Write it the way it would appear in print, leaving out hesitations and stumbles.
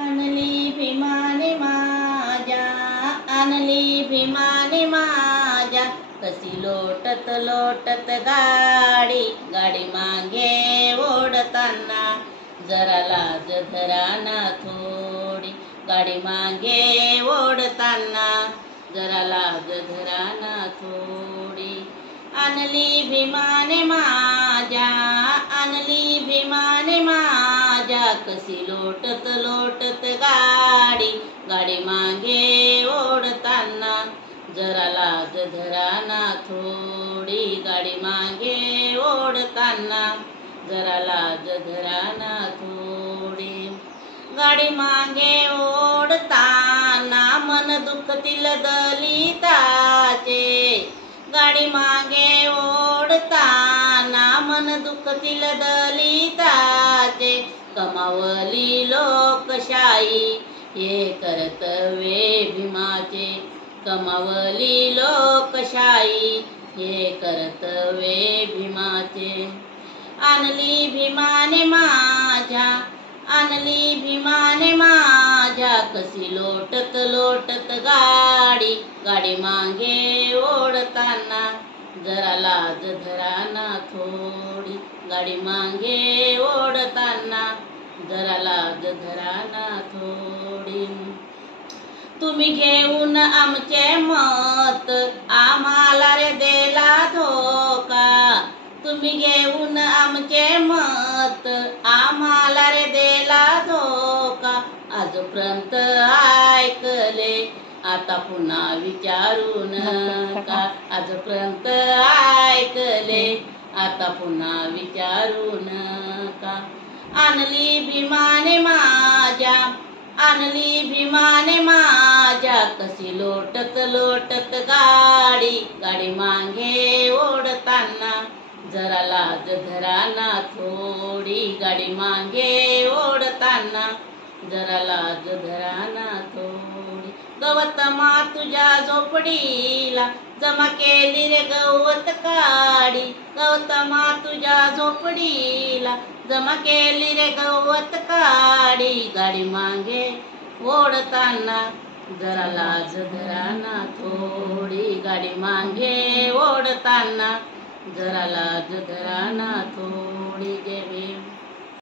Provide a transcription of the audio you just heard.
आणली भीमाने माझ्या, आणली भीमाने माझ्या, कशी लोटत लोटत गाडी, गाडी मागे ओढताना जरा लाज धरा ना थोडी, गाडी मागे ओढताना जरा लाज धरा ना थोडी. आणली भीमाने माझ्या, आणली भीमाने माझ्या, कशी लोटत लोटत गाडी, गाडी मागे ओढताना जरा लाज धरा ना थोडी, गाडी मागे ओढताना जरा लाज धरा ना थोडी. गाडी मागे ओढताना मन दुखतील दलिताचे, गाडी मागे ओढताना मन दुखतील दलिताचे, कमावली लोकशाही हे कर्तव्ये भीमाचे, कमावली लोकशाही हे कर्तव्ये भीमाचे. आणली भीमाने माझ्या, आणली भीमाने माझ्या, कशी लोटत लोटत गाडी, गाडी मागे ओढताना जरा लाज धरा ना थोडी, गाडी मागे ओढताना जरा लाज धरा ना थोडी. तुम्ही घेऊन आमचे मत आम्हाला रे दिला धोका, तुम्ही घेऊन आमचे मत आम्हाला रे दिला धोका. आजपर्यंत ऐकले आता पुन्हा विचारू नका, आजपर्यंत ऐकले आता पुन्हा विचारू नका. आणली भीमाने माझ्या, आणली भीमाने माझ्या, कशी लोटत लोटत गाडी, गाडी मागे ओढताना जरा लाज धरा ना थोडी, गाडी मागे ओढताना जरा लाज धरा ना थोडी. गवतमा तुझ्या झोपडीला जमा केली रे गवत काडी, गवतमा तुझ्या झोपडीला जमा केली रे गवत काडी, गाडी मागे ओढताना जरा लाज धरा ना थोडी, गाडी मागे ओढताना जरा लाज धरा ना थोडी. गे